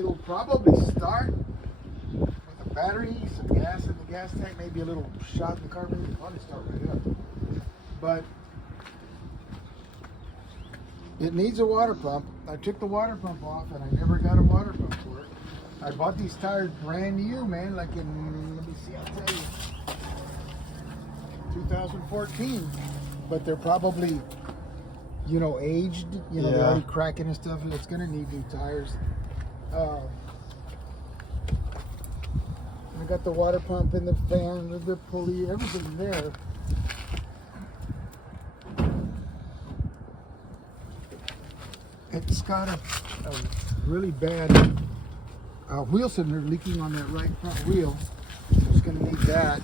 It'll probably start with a battery, some gas in the gas tank, maybe a little shot in the carburetor. It'll probably start right up. But it needs a water pump. I took the water pump off and I never got a water pump for it. I bought these tires brand new, man, like in, let me see, I'll tell you, 2014. But they're probably, you know, aged. You know, they're already cracking and stuff. It's going to need new tires. I got the water pump in the fan, the pulley, everything there. It's got a really bad wheel cylinder leaking on that right front wheel. So it's going to need that.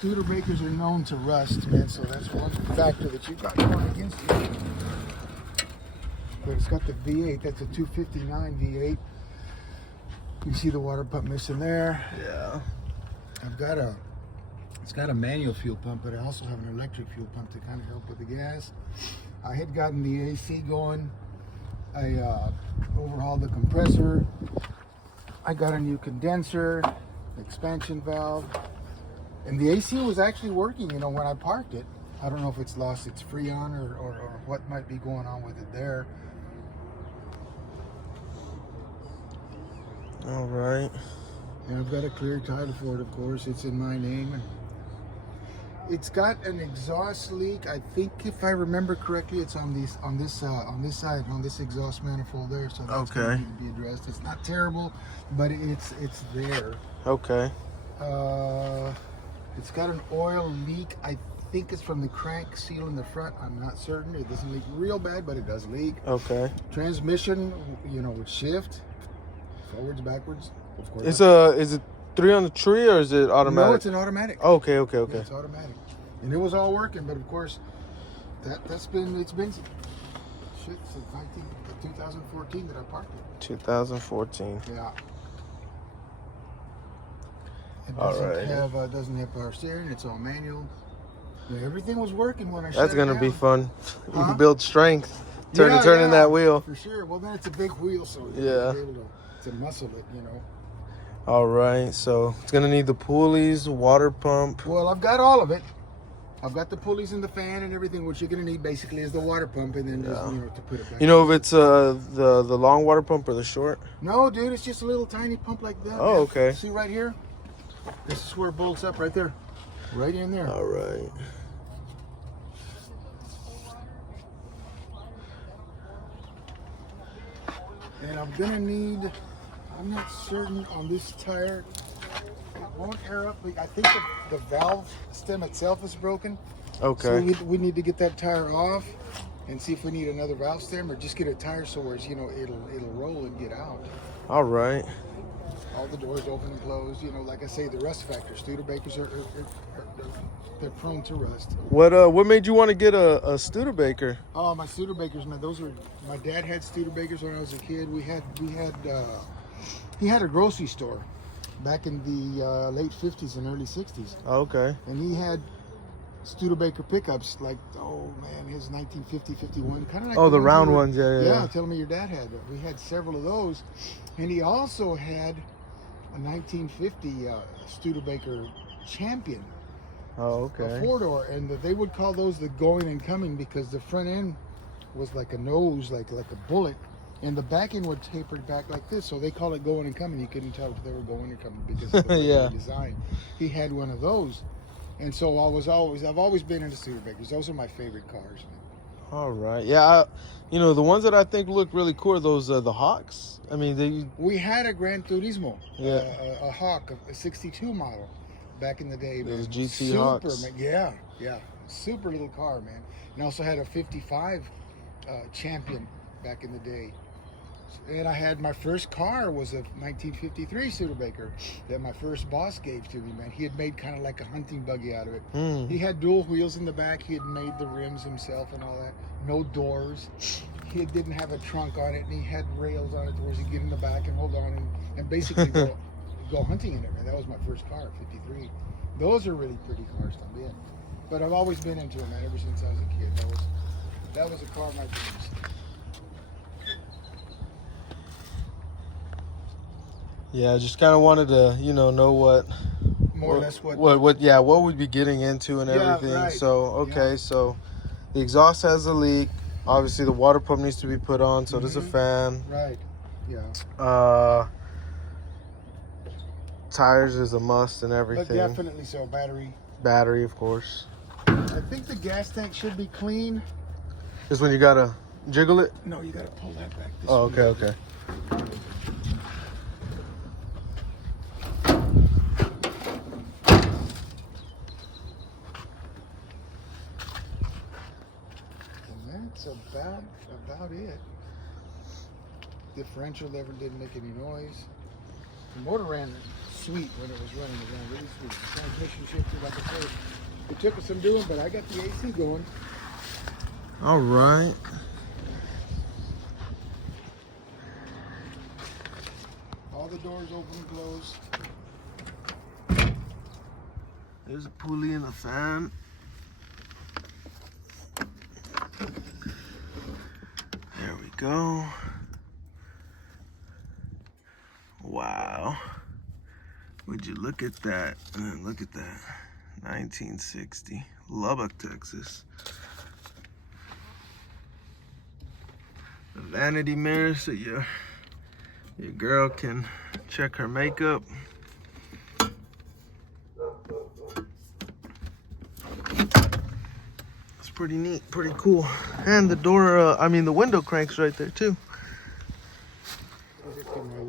Studebakers are known to rust, man, so that's one factor that you've got going against you. But it's got the V8, that's a 259 V8. You see the water pump missing there. Yeah. It's got a manual fuel pump, but I also have an electric fuel pump to kind of help with the gas. I had gotten the AC going. I overhauled the compressor. I got a new condenser, expansion valve. And the AC was actually working, you know, when I parked it. I don't know if it's lost its freon or what might be going on with it there. All right. And I've got a clear title for it, of course. It's in my name. It's got an exhaust leak. I think, if I remember correctly, it's on this side, on this exhaust manifold there. So that's going to need to be addressed. It's not terrible, but it's there. Okay. It's got an oil leak. I think it's from the crank seal in the front. I'm not certain. It doesn't leak real bad, but it does leak. Okay. Transmission, you know, would shift forwards, backwards. Of course. Is it 3 on the tree or is it automatic? No, it's an automatic. Oh, okay. Yeah, it's automatic, and it was all working. But of course, it's been shit since 2014 that I parked it. 2014. Yeah. It doesn't have power steering. It's all manual. Yeah, everything was working when I shut it down. That's gonna be fun. You can build strength, turning that wheel. For sure. Well, then it's a big wheel, so yeah, be able to muscle it, you know. All right, so it's gonna need the pulleys, water pump. Well, I've got all of it. I've got the pulleys and the fan and everything. What you're gonna need basically is the water pump, and then just, you know, to put it back. You know if it's the long water pump or the short? No, dude, it's just a little tiny pump like that. Oh, okay. See right here? This is where it bolts up right there. Right in there. All right. And I'm gonna need, I'm not certain on this tire, it won't air up, but I think the valve stem itself is broken. Okay. So we need to get that tire off and see if we need another valve stem or just get a tire so where it's, you know, it'll roll and get out. All right. All the doors open and closed, you know, like I say, the rust factor. Studebakers they're prone to rust. What made you want to get a Studebaker? Oh, my Studebakers, man, those were, my dad had Studebakers when I was a kid. He had a grocery store back in the late 50s and early 60s. Oh, okay. And he had Studebaker pickups, like, oh man, his 1950, 51, kind of like the round ones, yeah. Yeah, tell me your dad had. We had several of those. And he also had a 1950 Studebaker Champion. Oh, okay. A 4-door, and they would call those the going and coming because the front end was like a nose, like a bullet, and the back end would taper back like this. So they call it going and coming. You couldn't tell if they were going or coming because of the yeah. design. He had one of those, and so I've always been into Studebakers. Those are my favorite cars. All right, yeah. You know, the ones that I think look really cool are those the Hawks. I mean, we had a Gran Turismo, yeah, a Hawk, a '62 model. Back in the day, man. Those GT super, Hawks. Man. Yeah. Super little car, man. And I also had a 55 Champion back in the day. And I had my first car was a 1953 Studebaker that my first boss gave to me, man. He had made kind of like a hunting buggy out of it. He had dual wheels in the back. He had made the rims himself and all that. No doors. He didn't have a trunk on it, and he had rails on it towards you get in the back and hold on and basically go hunting in it, man. That was my first car, 53. Those are really pretty cars to be in. But I've always been into them, man, ever since I was a kid. That was a car of my dreams. Yeah, just kind of wanted to, you know what More or less what what we'd be getting into and Yeah, everything. right. So okay, so the exhaust has a leak. Obviously, the water pump needs to be put on. So there's a fan. Right. Yeah. Tires is a must and But everything. definitely so. Battery, of course. I think the gas tank should be clean. This when you gotta jiggle it. No, you gotta pull that back. This Oh, okay, way. okay. And that's about it. Differential lever didn't make any noise. The motor ran sweet when it was running. It ran really sweet. The transmission shifted, like I said. It took us some doing, but I got the AC going. All right. All the doors open and close. There's a pulley and a fan. There we go. Wow. Would you look at that? Look at that. 1960. Lubbock, Texas. The vanity mirror so your girl can check her makeup. It's pretty neat, pretty cool. And the door, the window cranks right there too.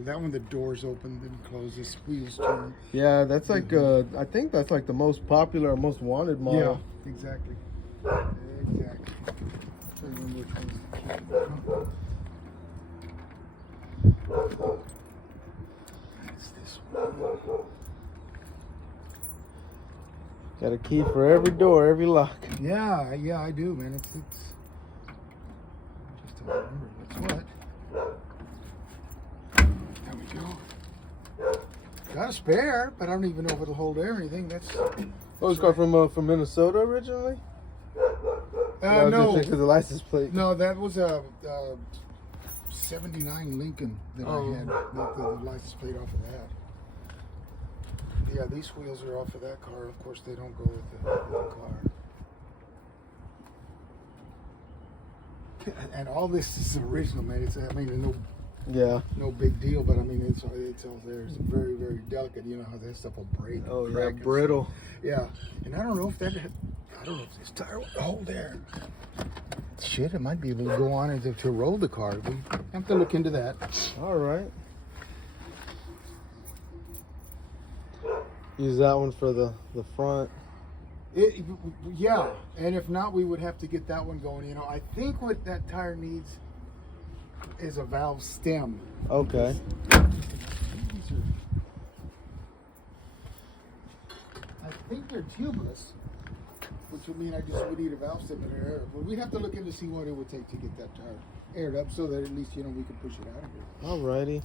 That one, the doors open and close. This wheels turn. Yeah, that's like, I think that's like the most popular, most wanted model. Yeah, exactly. Exactly. I don't remember which one's the key. That's this one. Got a key for every door, every lock. Yeah, I do, man. It's just don't remember what's what. There we go. Got a spare, but I don't even know if it'll hold air or anything. That's Oh, it's car from Minnesota originally? no, Because the license plate. no, that was a '79 Lincoln that I had. Knocked the license plate off of that. Yeah, these wheels are off of that car. Of course, they don't go with the car. And all this is original, man. It's, I mean, no big deal, but I mean, it's all there. It's very, very delicate. You know how that stuff will break. Oh, yeah, crack and brittle. stuff. Yeah, and I don't know if this tire will hold there. Shit, it might be able to go on and to roll the car. We have to look into that. All right. Use that one for the front. Yeah, and if not, we would have to get that one going. You know, I think what that tire needs is a valve stem. Okay. I think they're tubeless, which would mean I just would need a valve stem in there. But we'd have to look in to see what it would take to get that tire aired up so that at least, you know, we could push it out of here. All righty.